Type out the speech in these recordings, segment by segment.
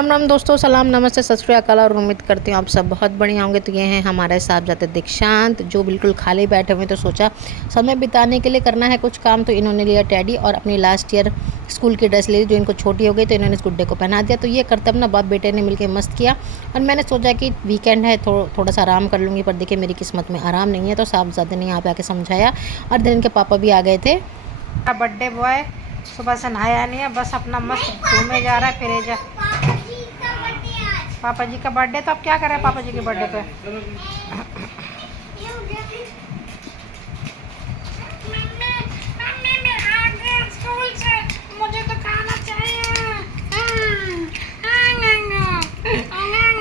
राम राम दोस्तों, सलाम नमस्ते सत श्री अकाल और उम्मीद करती हूँ आप सब बहुत बढ़िया होंगे। तो ये हैं हमारे साहबजादे दीक्षांत जो बिल्कुल खाली बैठे हुए, तो सोचा समय बिताने के लिए करना है कुछ काम। तो इन्होंने लिया टेडी और अपनी लास्ट ईयर स्कूल की ड्रेस ली जो इनको छोटी हो गई, तो इन्होंने इस गुड्डे को पहना दिया। तो ये करतब ना बाप बेटे ने मिलकर मस्त किया और मैंने सोचा कि वीकेंड है थोड़ा सा आराम कर लूँगी, पर देखिए मेरी किस्मत में आराम नहीं है। तो साहबजादे ने यहाँ पे आके समझाया और दिन इनके पापा भी आ गए थे। बर्थडे बॉय सुबह से नहाया नहीं है, बस अपना मस्त घूमे जा रहा है फिरे जा। पापा जी का बर्थडे, तो अब क्या करें पापा जी के बर्थडे पे। मुझे तो खाना चाहिए।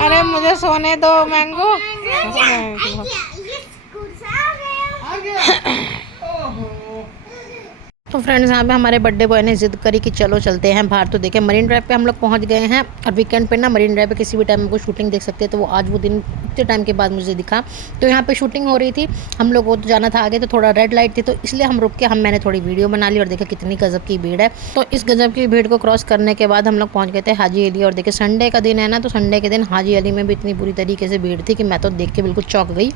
अरे मुझे सोने दो मैंगो। तो फ्रेंड्स यहाँ पे हमारे बर्थडे बॉय ने जिद करी कि चलो चलते हैं बाहर। तो देखें मरीन ड्राइव पे हम लोग पहुँच गए हैं और वीकेंड पे ना मरीन ड्राइव पे किसी भी टाइम में कोई शूटिंग देख सकते हैं। तो वो आज वो दिन इतने टाइम के बाद मुझे दिखा। तो यहाँ पे शूटिंग हो रही थी, हम लोग को तो जाना था आगे, तो थोड़ा रेड लाइट थी तो इसलिए हम रुक के मैंने थोड़ी वीडियो बना ली और देखा कितनी गजब की भीड़ है। तो इस गजब की भीड़ को क्रॉस करने के बाद हम लोग पहुँच गए थे हाजी अली। और देखिए संडे का दिन है ना, तो संडे के दिन हाजी अली में भी इतनी बुरी तरीके से भीड़ थी कि मैं तो देख के बिल्कुल चौंक गई।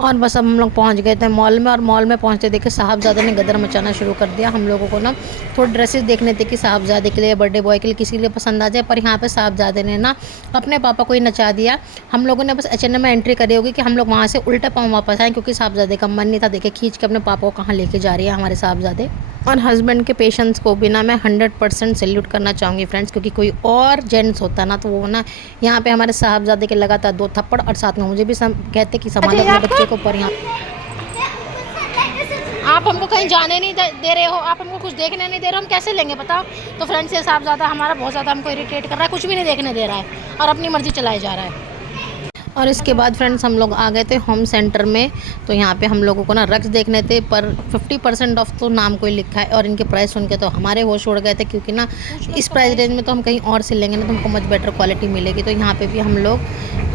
और बस अब हम लोग पहुंच गए थे मॉल में, और मॉल में पहुंचते देखे साहबजादे ने गदर मचाना शुरू कर दिया। हम लोगों को ना थोड़े ड्रेसेस देखने थे कि साहबजादे के लिए, बर्थडे बॉय के लिए, किसी के लिए पसंद आ जाए। पर यहाँ पे साहबजादे ने ना अपने पापा को ही नचा दिया। हम लोगों ने बस H&M में एंट्री करी होगी कि हम लोग वहाँ से उल्टा पाँव वापस आए, क्योंकि साहबजादे का मन नहीं था। देखे खींच के अपने पापा को कहाँ लेके जा रही है हमारे साहबजादे। और हस्बैंड के पेशेंस को भी ना मैं 100% सैल्यूट करना चाहूँगी फ्रेंड्स, क्योंकि कोई और जेंट्स होता ना तो वो ना यहाँ पे हमारे साहबजादे के लगातार 2 थप्पड़ और साथ में मुझे भी कहते कि संभालो अपने बच्चे को। पर यहाँ आप हमको कहीं जाने नहीं दे रहे हो, आप हमको कुछ देखने नहीं दे रहे हो, हम कैसे लेंगे बताओ। तो फ्रेंड्स ये साहबजादा हमारा बहुत ज़्यादा हमको इरिटेट कर रहा है, कुछ भी नहीं देखने दे रहा है और अपनी मर्जी चलाए जा रहा है। और इसके बाद फ्रेंड्स हम लोग आ गए थे होम सेंटर में। तो यहाँ पे हम लोगों को ना रक्स देखने थे, पर 50% ऑफ तो नाम कोई लिखा है और इनके प्राइस सुन के तो हमारे होश उड़ गए थे, क्योंकि ना इस प्राइस रेंज में तो हम कहीं और से लेंगे ना तो हमको मच बेटर क्वालिटी मिलेगी। तो यहाँ पे भी हम लोग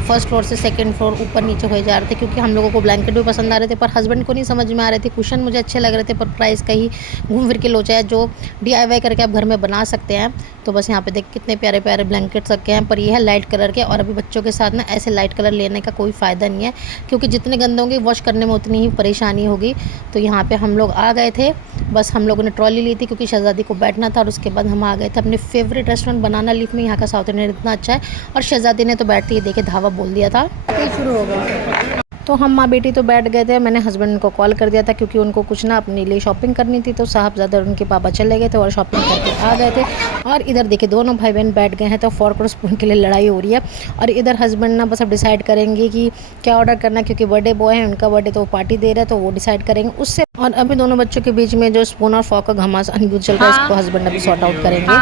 फर्स्ट फ्लोर से सेकंड फ्लोर ऊपर नीचे हो जा रहे थे, क्योंकि हम लोगों को ब्लैंकेट भी पसंद आ रहे थे पर हस्बैंड को नहीं समझ में आ रहे थे। कुशन मुझे अच्छे लग रहे थे पर प्राइस का ही घूम फिर के लोचा है जो DIY करके आप घर में बना सकते हैं। तो बस यहाँ पे देख कितने प्यारे प्यारे ब्लैंकेट्स रखे हैं, पर ये है लाइट कलर के। और अभी बच्चों के साथ ना ऐसे लाइट कलर लेने का कोई फ़ायदा नहीं है, क्योंकि जितने गंदे होंगे वॉश करने में उतनी ही परेशानी होगी। तो यहाँ पे हम लोग आ गए थे, बस हम लोगों ने ट्रॉली ली थी क्योंकि शहज़ादी को बैठना था। और उसके बाद हम आ गए थे अपने फेवरेट रेस्टोरेंट बनाना लीफ में। यहाँ का साउथ इंडियन इतना अच्छा है और शहज़ादी ने तो बैठते ही देखे धावा बोल दिया था, शुरू हो गया। तो हम माँ बेटी तो बैठ गए थे। मैंने हस्बैंड को कॉल कर दिया था क्योंकि उनको कुछ ना अपने लिए शॉपिंग करनी थी। तो साहबजादा और उनके पापा चले गए थे और शॉपिंग करके आ गए थे। और इधर देखिए दोनों भाई बहन बैठ गए हैं, तो फॉर्क और स्पून के लिए लड़ाई हो रही है। और इधर हस्बैंड ना बस अब डिसाइड करेंगे कि क्या ऑर्डर करना है, क्योंकि बर्थडे बॉय है, उनका बर्थडे तो वो पार्टी दे रहे हैं, तो वो डिसाइड करेंगे उससे। और अभी दोनों बच्चों के बीच में जो स्पून और फॉर्क का घमासान युद्ध चल रहा है, इसको हस्बैंड अभी सॉर्ट आउट करेंगे।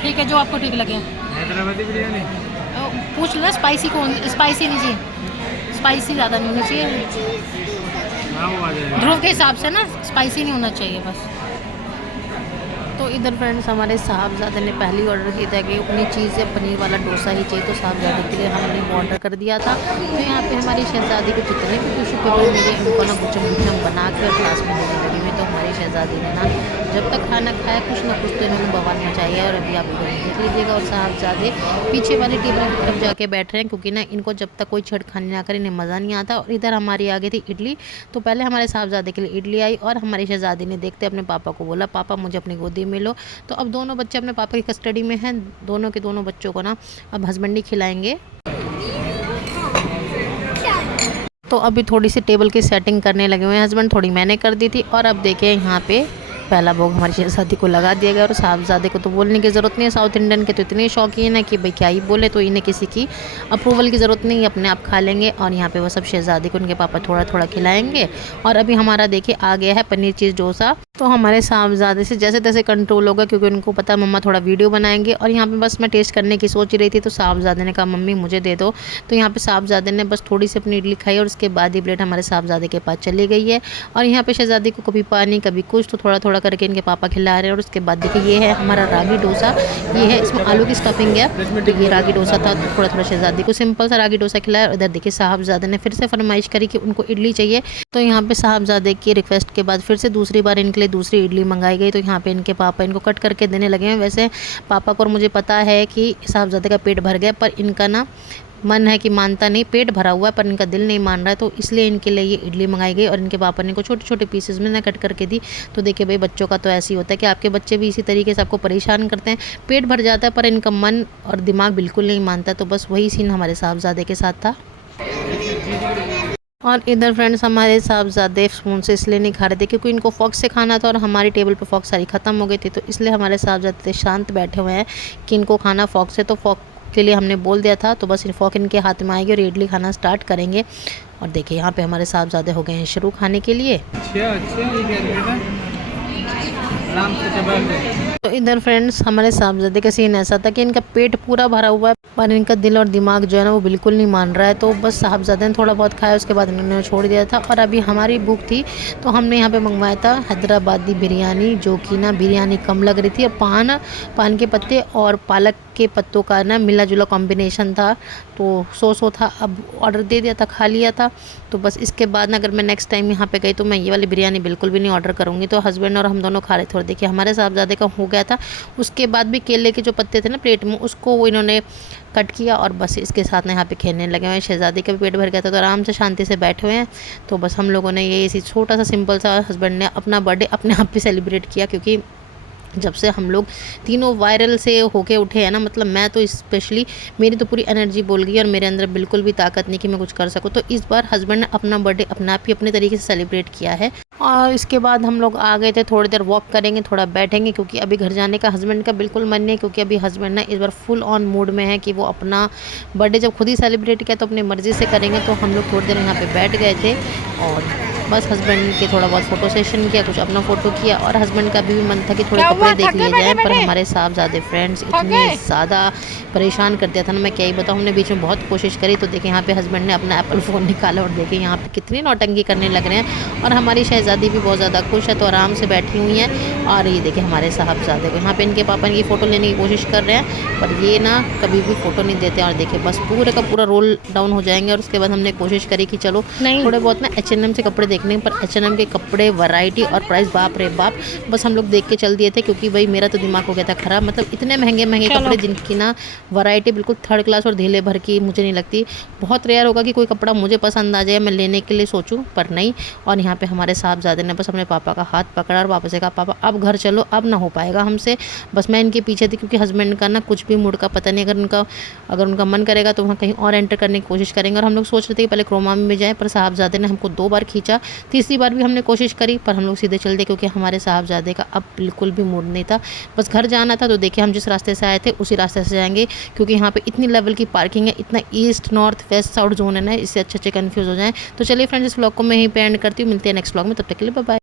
ठीक है, जो आपको ठीक लगे। हैदराबादी बिरयानी पूछ लो, स्पाइसी स्पाइसी नहीं चाहिए, स्पाइसी ज़्यादा नहीं होना चाहिए। ध्रुव के हिसाब से ना स्पाइसी नहीं होना चाहिए बस। तो इधर फ्रेंड्स हमारे साहबजादे ने पहले ऑर्डर किया था कि अपनी चीज़ से पनीर वाला डोसा ही चाहिए, तो साहबजादे के लिए हमने वो ऑर्डर कर दिया था। तो यहाँ पे हमारी शहज़ादी को जितने भी टिश्यू पेपर मिले उनको ना गुच्छम बना के और क्लास में देने लगी हुई। तो हमारी शहज़ादी ने ना जब तक खाना खाया कुछ ना कुछ तो इन्होंने बवाल मचाई है। और अभी आप इधर देख लीजिएगा। और साहबजादे पीछे वाली टेबल की तरफ जाके बैठ रहे हैं, क्योंकि ना इनको जब तक कोई छेड़खानी ना करे इन्हें मज़ा नहीं आता। और इधर हमारी आ गई थी इडली। तो पहले हमारे साहबजादे के लिए इडली आई और हमारी शहज़ादी ने देखते अपने पापा को बोला, पापा मुझे अपनी गोदी में लो। तो अब दोनों बच्चे अपने पापा की कस्टडी में हैं। दोनों के दोनों बच्चों को ना अब हस्बैंड ही खिलाएंगे। तो अभी थोड़ी सी टेबल की सेटिंग करने लगे हुए हैं हस्बैंड, थोड़ी मैंने कर दी थी। और अब देखें यहाँ पे पहला भोग हमारी शहज़ादी को लगा दिया गया। और साहबजादे को तो बोलने की ज़रूरत नहीं है, साउथ इंडियन के तो इतने शौकीन है कि भाई क्या ही बोले, तो इन्हें किसी की अप्रूवल की ज़रूरत नहीं है, अपने आप खा लेंगे। और यहाँ पे वो सब शहज़ादी को उनके पापा थोड़ा थोड़ा खिलाएंगे। और अभी हमारा देखिए आ गया है पनीर चीज़ डोसा। तो हमारे साहबजादे से जैसे तैसे कंट्रोल होगा, क्योंकि उनको पता है मम्मा थोड़ा वीडियो बनाएंगे। और यहाँ पे बस मैं टेस्ट करने की सोच रही थी, तो साहबजादे ने कहा मम्मी मुझे दे दो। तो यहाँ पे साहबजादे ने बस थोड़ी सी अपनी इडली खाई और उसके बाद ही प्लेट हमारे साहबजादे के पास चली गई है। और यहाँ पे शहज़ादी को कभी पानी कभी कुछ, तो थोड़ा थोड़ा करके इनके पापा खिला रहे हैं। और उसके बाद देखिए ये है हमारा रागी डोसा, ये है इसमें आलू की स्टफिंग है। तो ये रागी डोसा था, तो थोड़ा थोड़ा शहज़ादी को सिंपल सा रागी डोसा खिलाया। और इधर देखिए साहबजादे ने फिर से फरमाइश करी कि उनको इडली चाहिए। तो यहाँ पे साहबजादे की रिक्वेस्ट के बाद फिर से दूसरी बार इनके लिए दूसरी इडली मंगाई गई। तो यहाँ पे इनके पापा इनको कट करके देने लगे हैं। वैसे पापा को और मुझे पता है कि साहबजादे का पेट भर गया, पर इनका ना मन है कि मानता नहीं, पेट भरा हुआ है पर इनका दिल नहीं मान रहा है, तो इसलिए इनके लिए ये इडली मंगाई गई और इनके पापा ने इनको छोटे छोटे पीसेस में ना कट करके दी। तो देखिए भाई, बच्चों का तो ऐसे ही होता है कि आपके बच्चे भी इसी तरीके से आपको परेशान करते हैं। पेट भर जाता है पर इनका मन और दिमाग बिल्कुल नहीं मानता। तो बस वही सीन हमारे साहबजादे के साथ था। और इधर फ्रेंड्स हमारे साहबजादे स्पून से इसलिए नहीं खा रहे थे क्योंकि इनको फॉक्स से खाना था और हमारी टेबल पे फॉक्स सारी ख़त्म हो गई थी। तो इसलिए हमारे साहबजादे शांत बैठे हुए हैं कि इनको खाना फॉक्स से, तो फॉक के लिए हमने बोल दिया था। तो बस फॉक इनके हाथ में आएगी और इडली खाना स्टार्ट करेंगे। और देखिए यहाँ पे हमारे साहबजादे हो गए हैं शुरू खाने के लिए। तो इधर फ्रेंड्स हमारे साहबजादे का सीन ऐसा था कि इनका पेट पूरा भरा हुआ है पर इनका दिल और दिमाग जो है ना वो बिल्कुल नहीं मान रहा है। तो बस साहबजादे ने थोड़ा बहुत खाया, उसके बाद इन्होंने छोड़ दिया था। और अभी हमारी भूख थी तो हमने यहाँ पे मंगवाया था हैदराबादी बिरयानी, जो कि ना बिरयानी कम लग रही थी और पान के पत्ते और पालक के पत्तों का ना मिला जुला कॉम्बिनेशन था। तो सो था, अब ऑर्डर दे दिया था, खा लिया था। तो बस इसके बाद ना अगर मैं नेक्स्ट टाइम यहाँ पे गई तो मैं ये वाली बिरयानी बिल्कुल भी नहीं ऑर्डर करूँगी। तो हस्बैंड और हम दोनों खा रहे थे और देखिए हमारे साहबजादे का हो गया था। उसके बाद भी केले के जो पत्ते थे ना प्लेट में, उसको वो इन्होंने कट किया और बस इसके साथ ना यहाँ पे खेलने लगे हुए हैं। शहजादी का भी पेट भर गया था तो आराम से शांति से बैठे हुए हैं। तो बस हम लोगों ने ये इसी छोटा सा सिंपल सा हस्बैंड ने अपना बर्थडे अपने आप भी सेलिब्रेट किया, क्योंकि जब से हम लोग तीनों वायरल से होके उठे हैं ना, मतलब मैं तो स्पेशली, मेरी तो पूरी एनर्जी बोल गई और मेरे अंदर बिल्कुल भी ताकत नहीं कि मैं कुछ कर सकूं। तो इस बार हस्बैंड ने अपना बर्थडे अपना आप ही अपने तरीके से सेलिब्रेट किया है। और इसके बाद हम लोग आ गए थे, थोड़ी देर वॉक करेंगे, थोड़ा बैठेंगे, क्योंकि अभी घर जाने का हस्बैंड का बिल्कुल मन नहीं है। क्योंकि अभी हस्बैंड ना इस बार फुल ऑन मूड में है कि वो अपना बर्थडे जब खुद ही सेलिब्रेट किया तो अपनी मर्ज़ी से करेंगे। तो हम लोग थोड़ी देर यहाँ पे बैठ गए थे और बस हस्बैंड के थोड़ा बहुत फ़ोटो सेशन किया, कुछ अपना फ़ोटो किया। और हस्बैंड का भी मन था कि थोड़े कपड़े देख लिए जाए, पर हमारे साहबजादे फ्रेंड्स इतने ज़्यादा परेशान कर दिया था ना, मैं क्या ही बताऊँ। हमने बीच में बहुत कोशिश करी। तो देखिए यहाँ पे हस्बैंड ने अपना एप्पल फ़ोन निकाला और देखिए यहाँ पे कितनी नौटंकी करने लग रहे हैं। और हमारी शहजादी भी बहुत ज़्यादा खुश है, तो आराम से बैठी हुई हैं। और ये देखिए हमारे साहबजादे को यहाँ पे इनके पापा इनकी फ़ोटो लेने की कोशिश कर रहे हैं, पर ये ना कभी भी फ़ोटो नहीं देते। और देखिए बस पूरे का पूरा रोल डाउन हो जाएंगे। और उसके बाद हमने कोशिश करी कि चलो थोड़े बहुत ना H&M से कपड़े देखने, पर H&M के कपड़े वैरायटी और प्राइस बाप रे बाप, बस हम लोग देख के चल दिए थे। क्योंकि भाई मेरा तो दिमाग हो गया था ख़राब, मतलब इतने महंगे महंगे कपड़े जिनकी ना वैरायटी बिल्कुल थर्ड क्लास और ढीले भर की मुझे नहीं लगती। बहुत रेयर होगा कि कोई कपड़ा मुझे पसंद आ जाए मैं लेने के लिए सोचूं, पर नहीं। और यहाँ पे हमारे साहबजादे ने बस अपने पापा का हाथ पकड़ा और पापा से कहा, पापा अब घर चलो, अब ना हो पाएगा हमसे। बस मैं इनके पीछे थी, क्योंकि हस्बैंड का ना कुछ भी मूड का पता नहीं। अगर उनका मन करेगा तो वहाँ कहीं और एंटर करने की कोशिश करेंगे। और हम लोग सोच रहे थे कि पहले क्रोमा में जाए, पर साहबजादे ने हमको 2 बार खींचा। तीसरी बार भी हमने कोशिश करी, पर हम लोग सीधे चल दिए, क्योंकि हमारे साहबजादे का अब बिल्कुल भी मूड नहीं था। बस घर जाना था। तो देखिए हम जिस रास्ते से आए थे उसी रास्ते से जाएंगे, क्योंकि यहाँ पे इतनी लेवल की पार्किंग है, इतना east north west south zone है ना, इससे अच्छे कंफ्यूज हो जाएं। तो चलिए फ्रेंड्स, इस व्लॉग को मैं यहीं पे एंड करती हूँ। मिलते हैं नेक्स्ट व्लॉग में, तब तक के लिए बाय बाय।